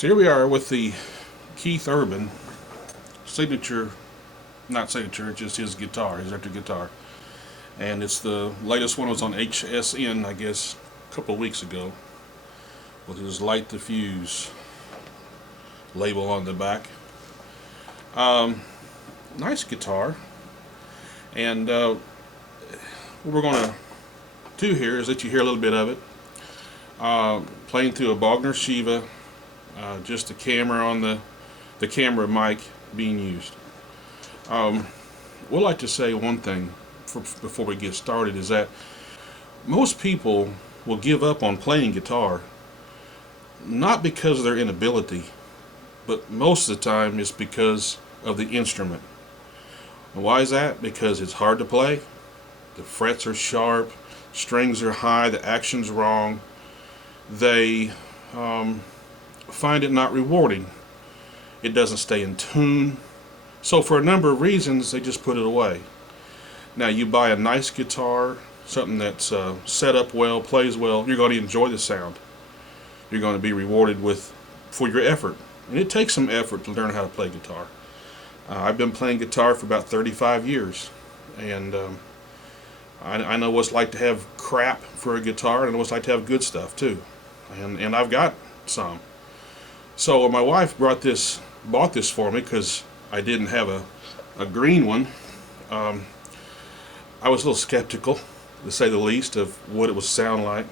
So here we are with the Keith Urban signature, not signature, it's just his guitar, his electric guitar. And it's the latest one. Was on HSN, I guess, a couple of weeks ago, with his Light the Fuse label on the back. Nice guitar. And what we're going to do here is let you hear a little bit of it. Playing through a Bogner Shiva, just the camera on the camera mic being used. We'd like to say one thing before we get started, is that most people will give up on playing guitar not because of their inability, but most of the time it's because of the instrument. And why is that? Because it's hard to play, the frets are sharp, strings are high, the action's wrong. They find it not rewarding. It doesn't stay in tune. So for a number of reasons, they just put it away. Now you buy a nice guitar, something that's set up well, plays well, you're going to enjoy the sound. You're going to be rewarded for your effort. And it takes some effort to learn how to play guitar. I've been playing guitar for about 35 years. And I know what it's like to have crap for a guitar, and I know what it's like to have good stuff too. And I've got some. So my wife bought this for me because I didn't have a green one. I was a little skeptical, to say the least, of what it would sound like.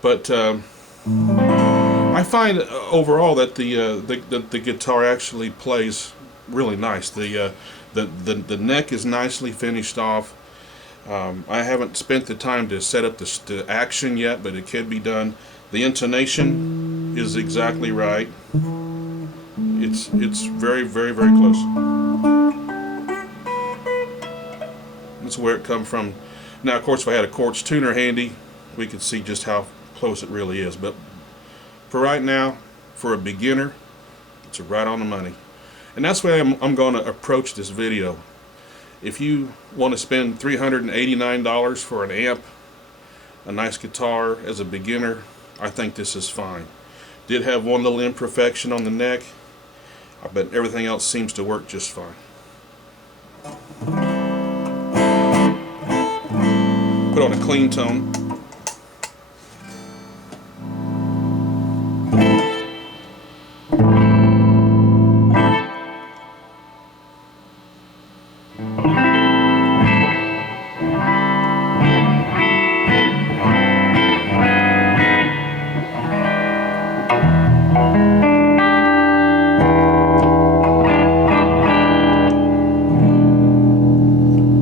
But I find overall that the guitar actually plays really nice. The neck is nicely finished off. I haven't spent the time to set up the action yet, but it can be done. The intonation is exactly right. It's very, very, very close. That's where it comes from. Now, of course, if I had a quartz tuner handy, we could see just how close it really is. But for right now, for a beginner, it's right on the money. And that's the way I'm going to approach this video. If you want to spend $389 for an amp, a nice guitar as a beginner, I think this is fine. Did have one little imperfection on the neck, but everything else seems to work just fine. Put on a clean tone.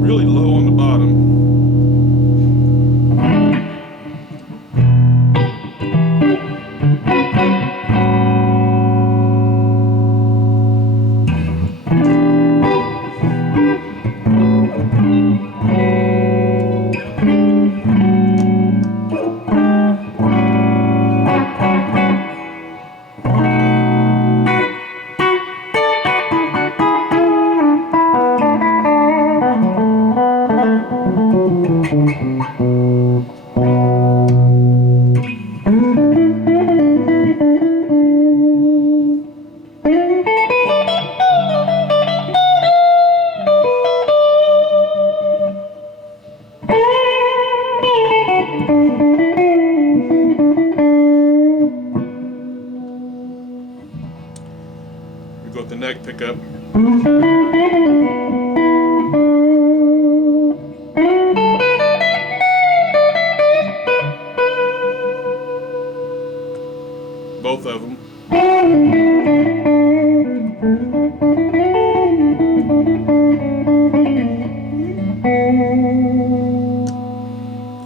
Really low on the bottom. We go with the neck pickup. Both of them.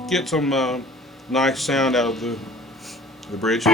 Get some nice sound out of the bridge.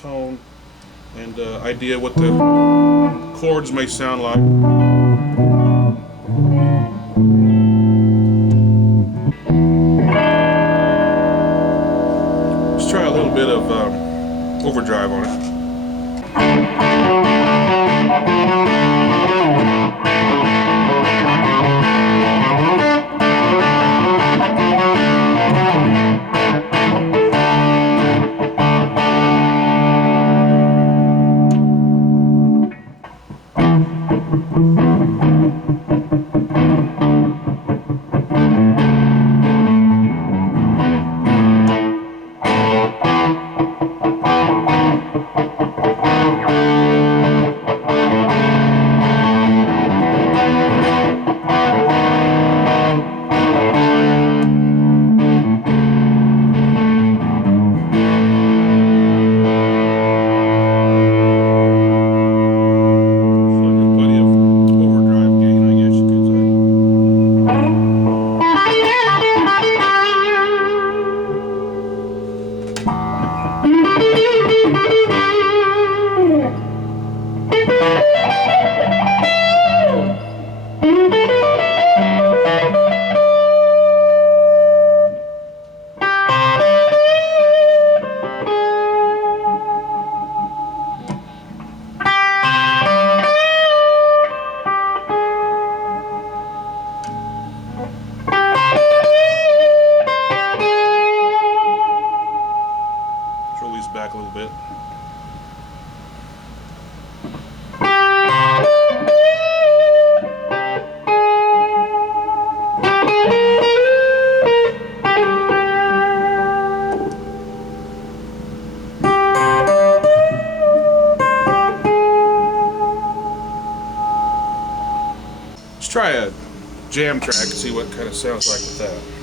tone and idea what the chords may sound like. Let's try a little bit of overdrive on it. Back a little bit. Let's try a jam track and see what kind of sounds like with that.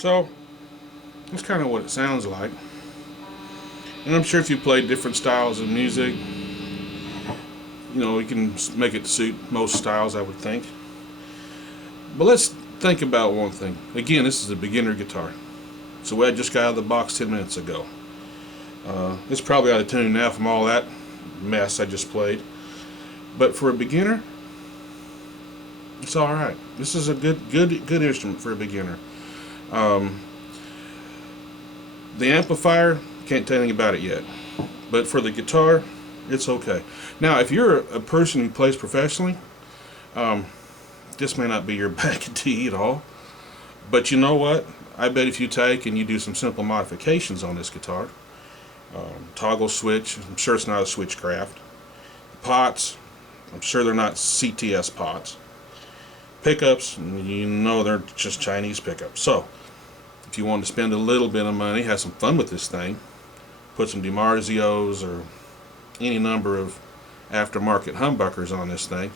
So that's kind of what it sounds like. And I'm sure if you play different styles of music, you know, you can make it suit most styles, I would think. But let's think about one thing. Again, this is a beginner guitar. So I just got out of the box 10 minutes ago. It's probably out of tune now from all that mess I just played. But for a beginner, it's all right. This is a good instrument for a beginner. The amplifier, can't tell anything about it yet. But for the guitar, it's okay. Now, if you're a person who plays professionally, this may not be your bag of tea at all. But you know what? I bet if you take and you do some simple modifications on this guitar, toggle switch, I'm sure it's not a switchcraft. Pots, I'm sure they're not CTS pots. Pickups, you know they're just Chinese pickups. So, if you want to spend a little bit of money, have some fun with this thing, put some DiMarzios or any number of aftermarket humbuckers on this thing.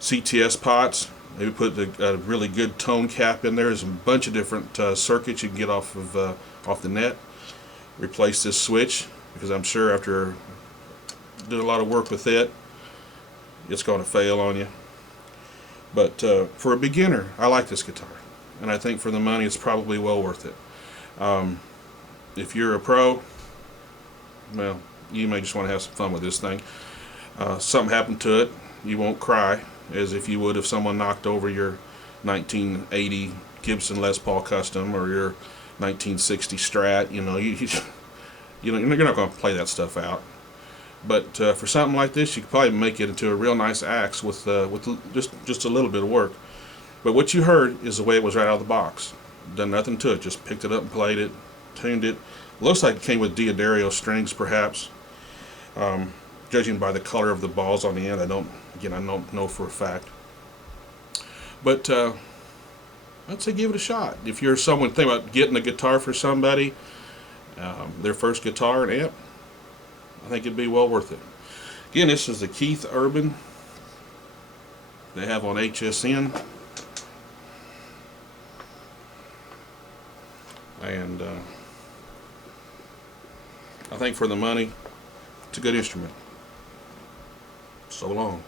CTS pots, maybe put a really good tone cap in there. There's a bunch of different circuits you can get off the net. Replace this switch, because I'm sure after doing a lot of work with it, it's going to fail on you. But for a beginner, I like this guitar, and I think for the money it's probably well worth it. If you're a pro, well, you may just want to have some fun with this thing. Something happened to it, you won't cry as if you would if someone knocked over your 1980 Gibson Les Paul Custom or your 1960 Strat. You know, you're not going to play that stuff out. But for something like this, you could probably make it into a real nice axe with just a little bit of work. But what you heard is the way it was right out of the box. Done nothing to it. Just picked it up and played it, tuned it. Looks like it came with Diodario strings, perhaps. Judging by the color of the balls on the end, I don't know for a fact. But I'd say give it a shot. If you're someone thinking about getting a guitar for somebody, their first guitar and amp, I think it'd be well worth it. Again, this is the Keith Urban they have on HSN. And I think for the money, it's a good instrument. So long.